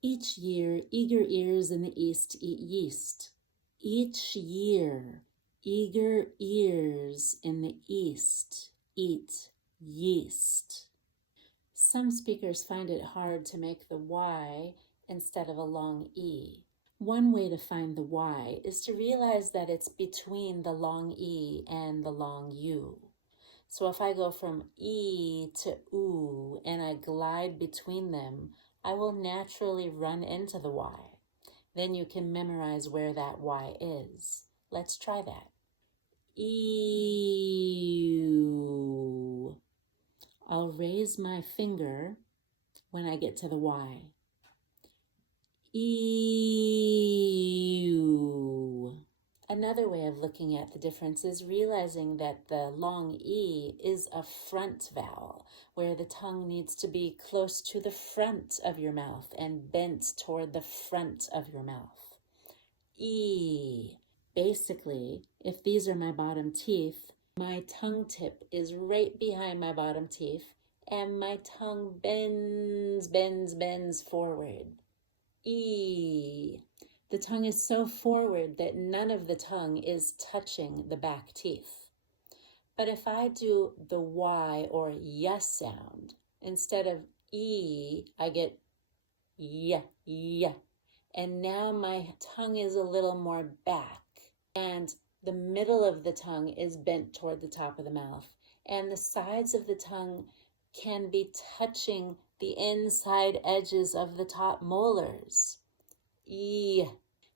Each year, eager ears in the east eat yeast. Each year, eager ears in the east eat yeast. Some speakers find it hard to make the Y instead of a long E. One way to find the Y is to realize that it's between the long E and the long U. So if I go from E to U and I glide between them, I will naturally run into the Y. Then you can memorize where that Y is. Let's try that. Ew. I'll raise my finger when I get to the Y. Ew. Another way of looking at the difference is realizing that the long E is a front vowel, where the tongue needs to be close to the front of your mouth and bent toward the front of your mouth. E. Basically, if these are my bottom teeth, my tongue tip is right behind my bottom teeth, and my tongue bends forward. E. The tongue is so forward that none of the tongue is touching the back teeth. But if I do the Y or Y sound, instead of E, I get Y. And now my tongue is a little more back, and the middle of the tongue is bent toward the top of the mouth, and the sides of the tongue can be touching the inside edges of the top molars. E.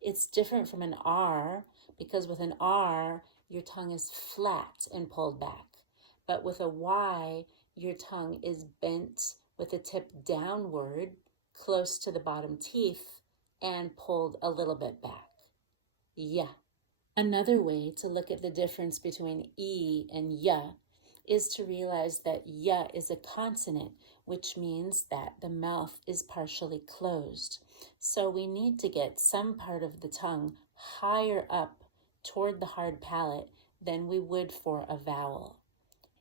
It's different from an R, because with an R, your tongue is flat and pulled back. But with a Y, your tongue is bent with the tip downward, close to the bottom teeth, and pulled a little bit back. Yeah. Another way to look at the difference between E and Y is to realize that Y is a consonant, which means that the mouth is partially closed. So we need to get some part of the tongue higher up toward the hard palate than we would for a vowel.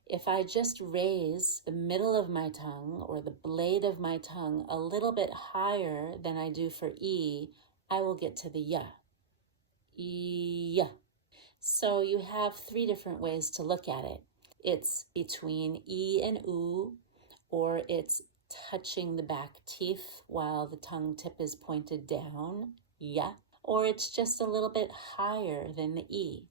If I just raise the middle of my tongue or the blade of my tongue a little bit higher than I do for E, I will get to the Y. E. So you have 3 different ways to look at it. It's between E and U, or it's touching the back teeth while the tongue tip is pointed down, yeah, or it's just a little bit higher than the E.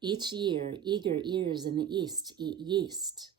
Each year, eager ears in the east eat yeast.